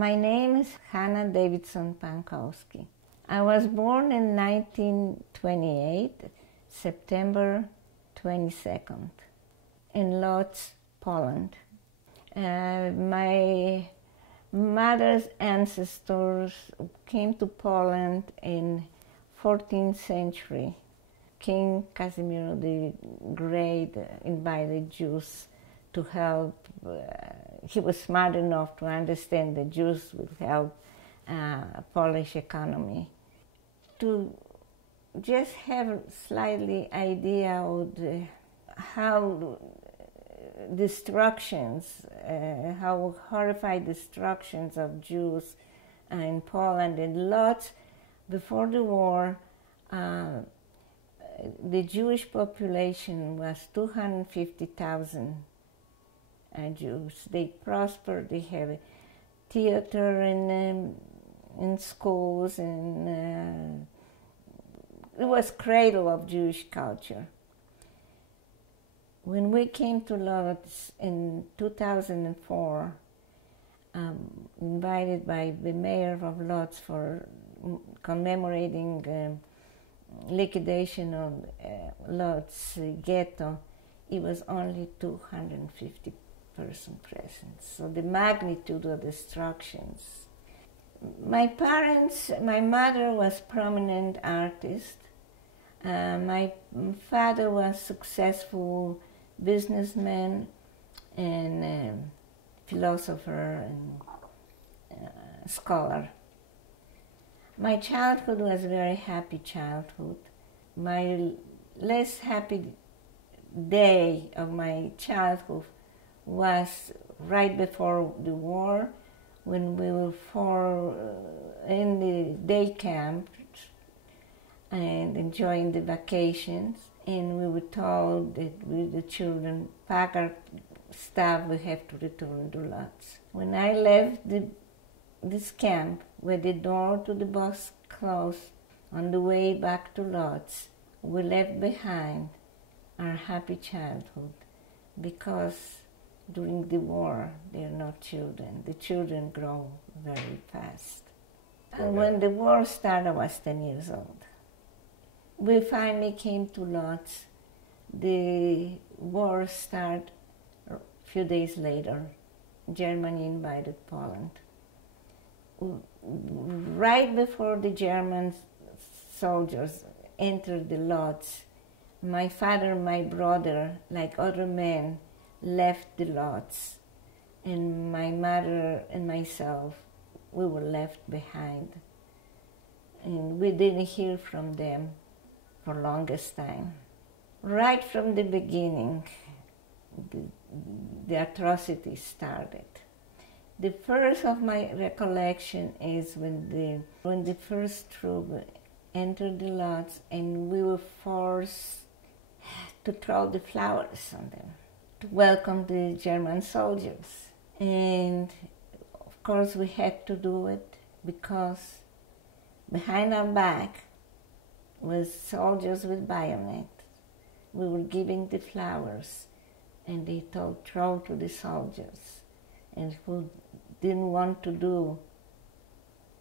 My name is Hanna Davidson Pankosky. I was born in 1928, September 22nd, in Lodz, Poland. My mother's ancestors came to Poland in 14th century. King Casimir the Great invited Jews to help. He was smart enough to understand the Jews would help Polish economy. To just have slightly idea of how destructions, how horrified destructions of Jews in Poland and Lodz before the war. The Jewish population was 250,000 Jews. They prospered. They have a theater in schools, and it was cradle of Jewish culture. When we came to Lodz in 2004, invited by the mayor of Lodz for commemorating liquidation of Lodz ghetto, it was only 250 person present. So the magnitude of destructions. My parents, my mother was prominent artist. My father was successful businessman and philosopher and scholar. My childhood was a very happy childhood. My less happy day of my childhood was right before the war, when we were in the day camp and enjoying the vacations, and we were told that with the children pack our stuff, we have to return to Lodz. When I left this camp, where the door to the bus closed, on the way back to Lodz, we left behind our happy childhood, because during the war they are not children. The children grow very fast. And when the war started, I was 10 years old. We finally came to Lodz. The war started a few days later. Germany invaded Poland. Right before the German soldiers entered the Lodz, my father and my brother, like other men, left the Lodz, and my mother and myself, we were left behind. And we didn't hear from them for longest time. Right from the beginning, the atrocities started. The first of my recollection is when the first troop entered the Lodz, and we were forced to throw the flowers on them to welcome the German soldiers. And of course we had to do it, because behind our back was soldiers with bayonets. We were giving the flowers, and they told throw to the soldiers. And who didn't want to do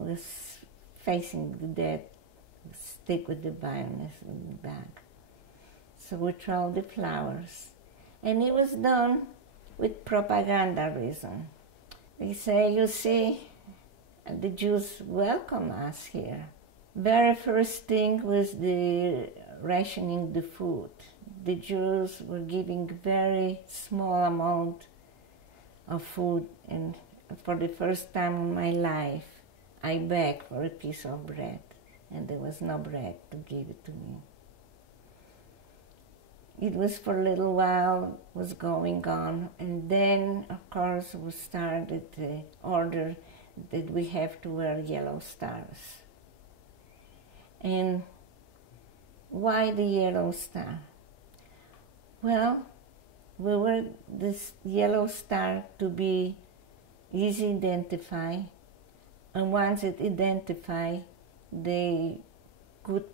was facing the death, stick with the bayonets in the back. So we throw the flowers. And it was done with propaganda reason. They say, you see, the Jews welcome us here. Very first thing was the rationing the food. The Jews were giving very small amount of food, and for the first time in my life, I begged for a piece of bread, and there was no bread to give it to me. It was for a little while, was going on, and then, of course, we started the order that we have to wear yellow stars. And why the yellow star? Well, we wear this yellow star to be easy to identify, and once it identified, they could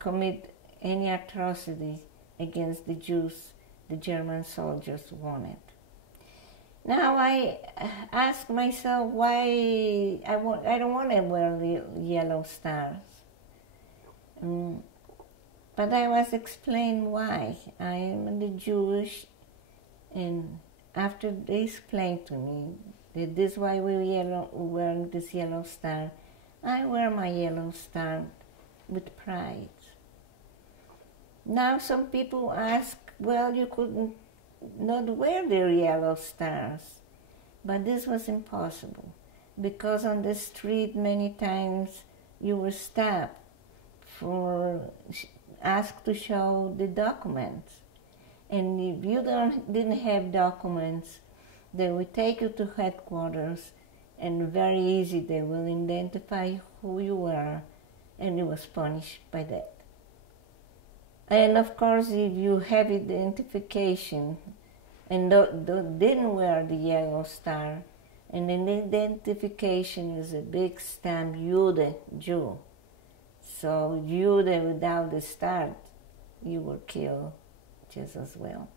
commit any atrocity against the Jews the German soldiers wanted. Now I ask myself why I don't want to wear the yellow stars. But I was explained why. I am the Jewish, and after they explained to me that this is why we're wearing this yellow star, I wear my yellow star with pride. Now some people ask, well, you couldn't not wear the yellow stars, but this was impossible because on the street many times you were stopped for asked to show the documents, and if you didn't have documents, they would take you to headquarters, and very easy they will identify who you were, and you was punished by that. And of course, if you have identification and didn't wear the yellow star, and an identification is a big stamp, Jude, Jew. So Jude without the star, you were killed just as well.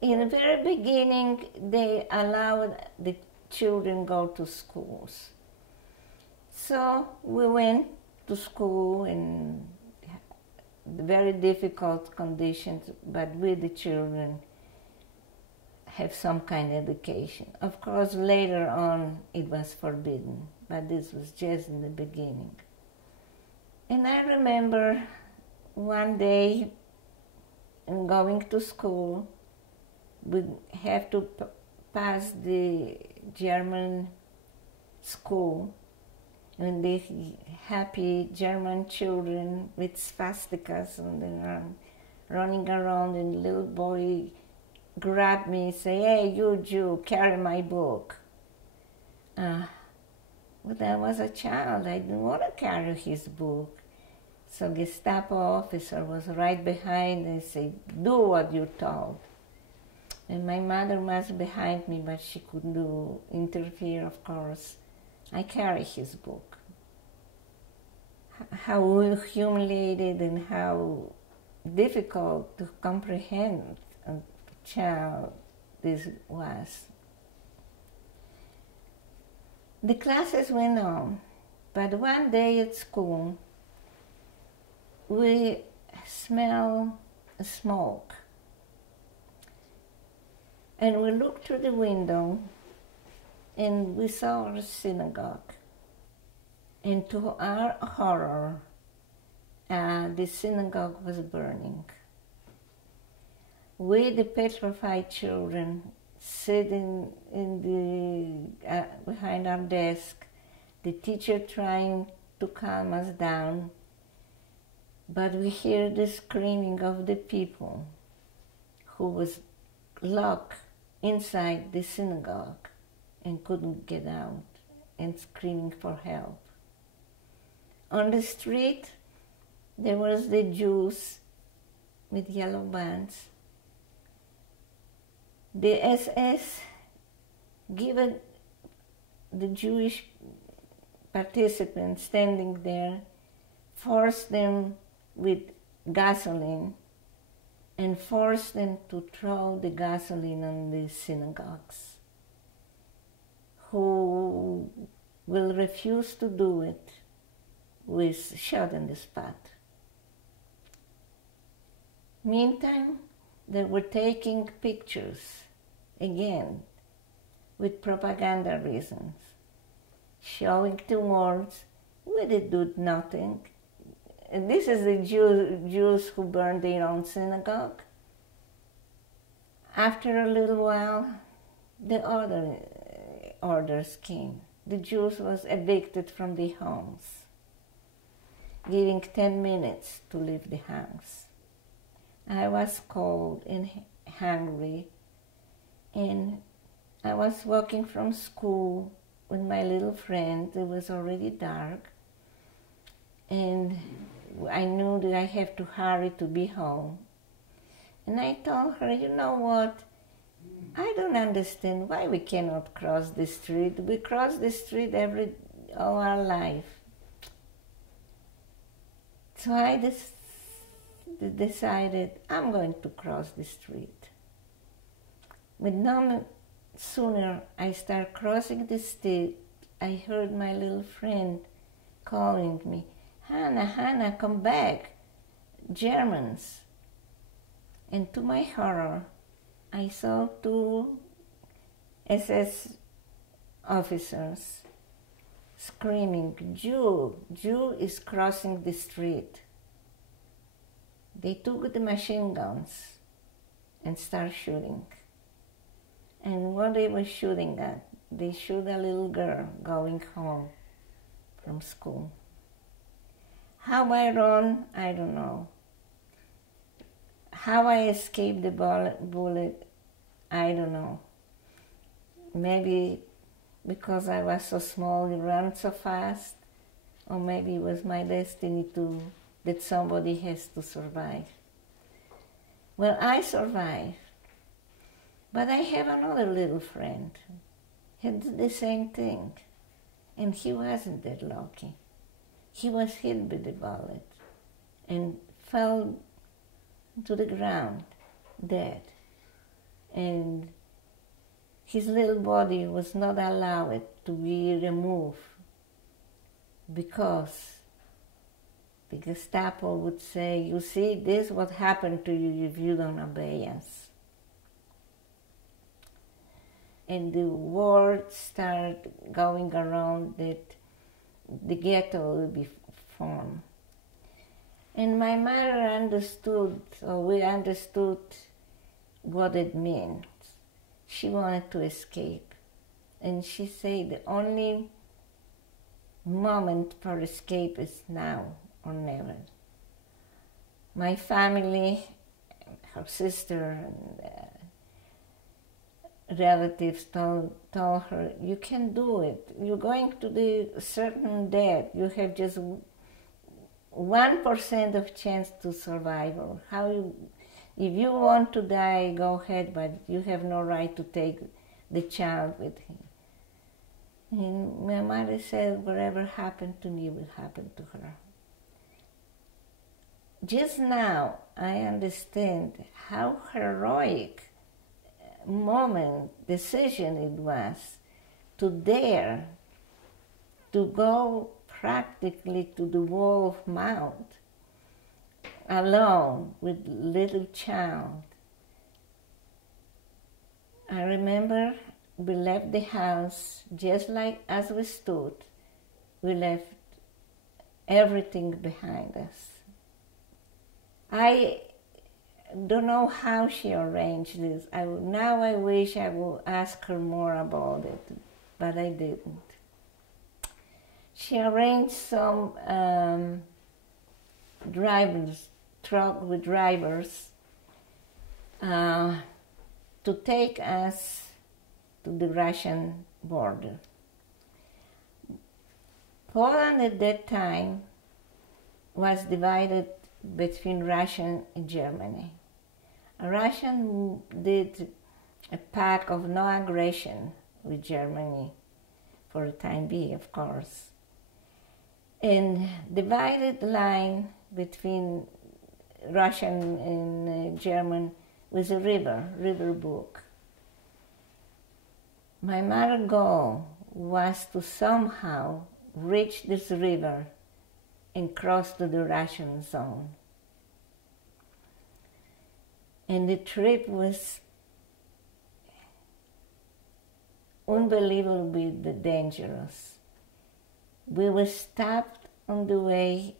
In the very beginning, they allowed the children go to schools. So we went to school in very difficult conditions, but with the children have some kind of education. Of course, later on it was forbidden, but this was just in the beginning. And I remember one day going to school, we have to pass the German school, and the happy German children with swastikas and then running around, and the little boy grabbed me and say, "Hey, you Jew, carry my book." But I was a child, I didn't want to carry his book. So Gestapo officer was right behind and said, "Do what you're told." And my mother was behind me, but she couldn't interfere, of course. I carry his book. How humiliated and how difficult to comprehend a child this was. The classes went on, but one day at school, we smell smoke. And we looked through the window and we saw a synagogue. And to our horror, the synagogue was burning. We, the petrified children, sitting behind our desk, the teacher trying to calm us down, but we hear the screaming of the people who was locked inside the synagogue and couldn't get out and screaming for help. On the street, there was the Jews with yellow bands. The SS given the Jewish participants standing there, forced them with gasoline and forced them to throw the gasoline on the synagogues. Who will refuse to do it was shot on the spot. Meantime, they were taking pictures, again, with propaganda reasons, showing to words, we did do nothing. And this is the Jews who burned their own synagogue. After a little while, the other orders came. The Jews was evicted from their homes, giving 10 minutes to leave the house. I was cold and hungry, and I was walking from school with my little friend. It was already dark, and I knew that I have to hurry to be home. And I told her, you know what? I don't understand why we cannot cross the street. We cross the street all our life. So I decided I'm going to cross the street. With no sooner I start crossing the street, I heard my little friend calling me, Hanna, Hanna, come back, Germans. And to my horror, I saw two SS officers screaming, Jew, Jew is crossing the street. They took the machine guns and started shooting. And what they were shooting at, they shoot a little girl going home from school. How I run, I don't know. How I escaped the bullet, I don't know. Maybe because I was so small, I ran so fast, or maybe it was my destiny that somebody has to survive. Well, I survived, but I have another little friend. He did the same thing, and he wasn't that lucky. He was hit by the bullet and fell to the ground, dead. And his little body was not allowed to be removed because the Gestapo would say, you see, this is what happened to you if you don't obey us. And the word started going around that the ghetto will be formed. And my mother understood, or we understood what it meant. She wanted to escape. And she said the only moment for escape is now or never. My family, her sister, and relatives told her, you can do it. You're going to the certain death. You have just 1% of chance to survive. If you want to die, go ahead, but you have no right to take the child with him. And my mother said, whatever happened to me will happen to her. Just now, I understand how heroic decision it was to dare to go practically to the wolf mouth alone with little child. I remember we left the house just like as we stood. We left everything behind us. I don't know how she arranged this. Now I wish I would ask her more about it, but I didn't. She arranged some truck with drivers to take us to the Russian border. Poland at that time was divided between Russia and Germany. Russia did a pact of no aggression with Germany for the time being, of course, and divided the line between Russian and German with a river book. My mother's goal was to somehow reach this river and cross to the Russian zone. And the trip was unbelievably dangerous. We were stopped on the way.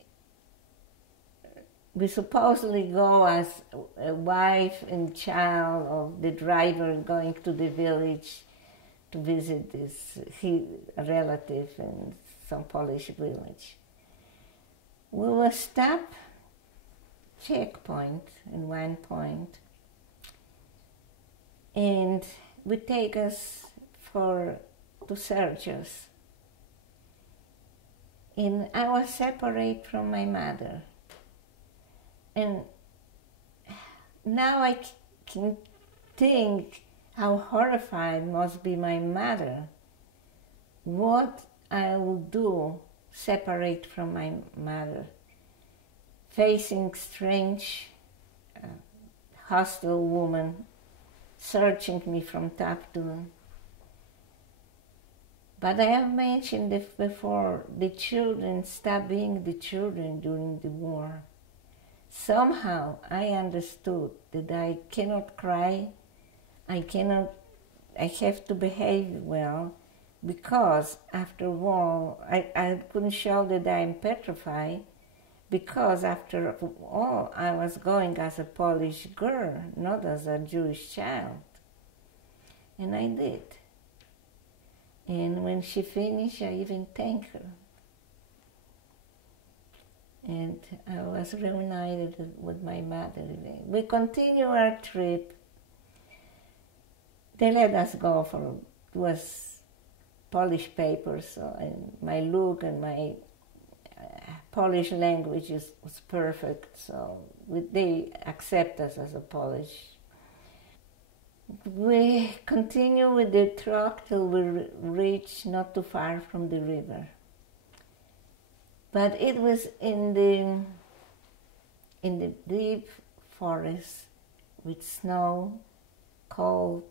We supposedly go as a wife and child of the driver going to the village to visit his relative in some Polish village. We were stopped, checkpoint in one point, and would take us to search us. And I was separate from my mother. And now I can think how horrified must be my mother. What I would do separate from my mother, facing strange, hostile woman, searching me from top to But I have mentioned it before, the children stopped being the children during the war. Somehow I understood that I cannot cry, I have to behave well, because after all, I couldn't show that I'm petrified, because after all, I was going as a Polish girl, not as a Jewish child. And I did. And when she finished, I even thanked her. And I was reunited with my mother again. We continued our trip. They let us go for, it was Polish papers, so, and my look and my Polish language was perfect, so they accept us as a Polish. We continue with the truck till we reach not too far from the river. But it was in the deep forest with snow, cold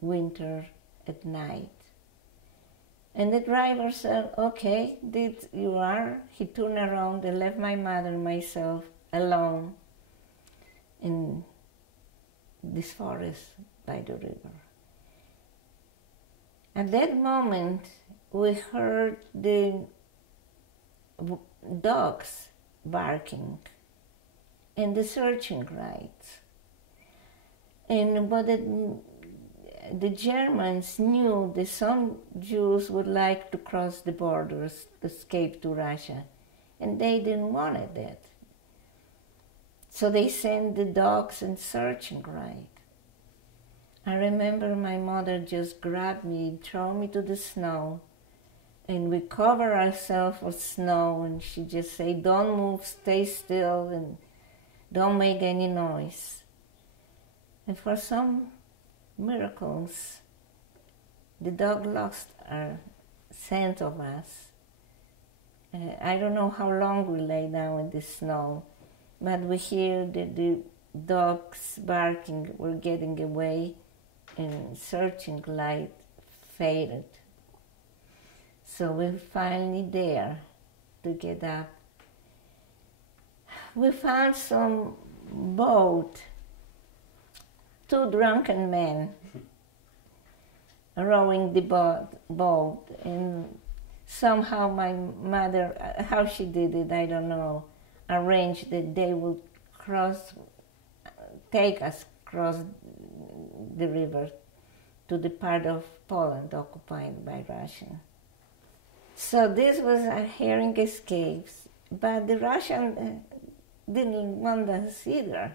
winter at night. And the driver said, okay, you are. He turned around and left my mother and myself alone in this forest by the river. At that moment, we heard the dogs barking and the searching lights. But the Germans knew that some Jews would like to cross the borders to escape to Russia, and they didn't want that. So they sent the dogs and searching lights. I remember my mother just grabbed me and threw me to the snow, and we cover ourselves with snow, and she just said, don't move, stay still, and don't make any noise. And for some miracles, the dog lost our scent of us. I don't know how long we lay down in the snow, but we hear that the dogs barking were getting away, and searching light faded. So we finally dare to get up. We found some boat, two drunken men rowing the boat, and somehow my mother, how she did it, I don't know, arranged that they would take us across the river to the part of Poland occupied by Russia. So this was our herring escapes, but the Russians didn't want us either.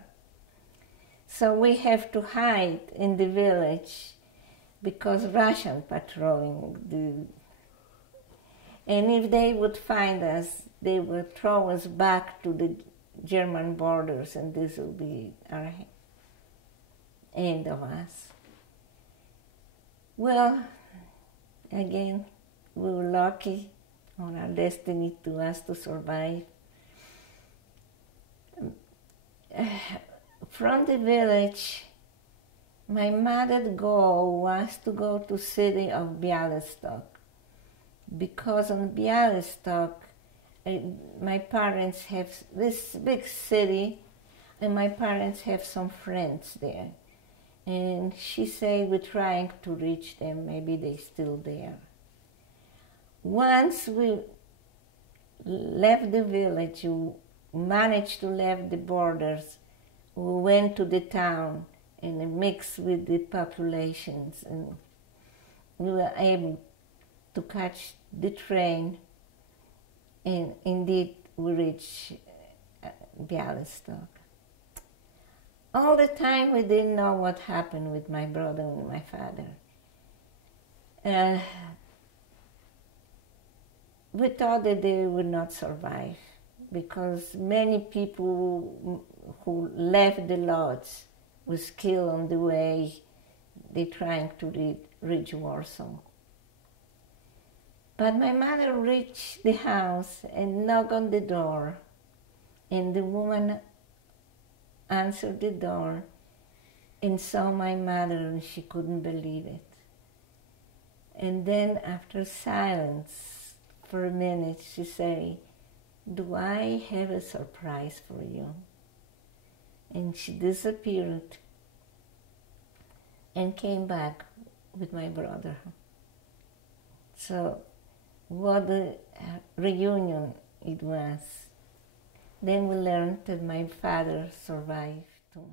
So we have to hide in the village because Russian patrolling and if they would find us, they would throw us back to the German borders, and this will be our end of us. Well, again, we were lucky on our destiny to us to survive. From the village, my mother's goal was to go to city of Białystok, because on Białystok, my parents have this big city, and my parents have some friends there. And she said we're trying to reach them, maybe they're still there. Once we left the village, we managed to leave the borders, we went to the town and mixed with the populations, and we were able to catch the train, and indeed we reached Białystok. All the time we didn't know what happened with my brother and my father. We thought that they would not survive because many people who left the lodge was killed on the way they trying to reach Warsaw. But my mother reached the house and knocked on the door, and the woman answered the door and saw my mother, and she couldn't believe it. And then after silence for a minute, she say, "Do I have a surprise for you?" And she disappeared and came back with my brother. So what a reunion it was. Then we learned that my father survived too.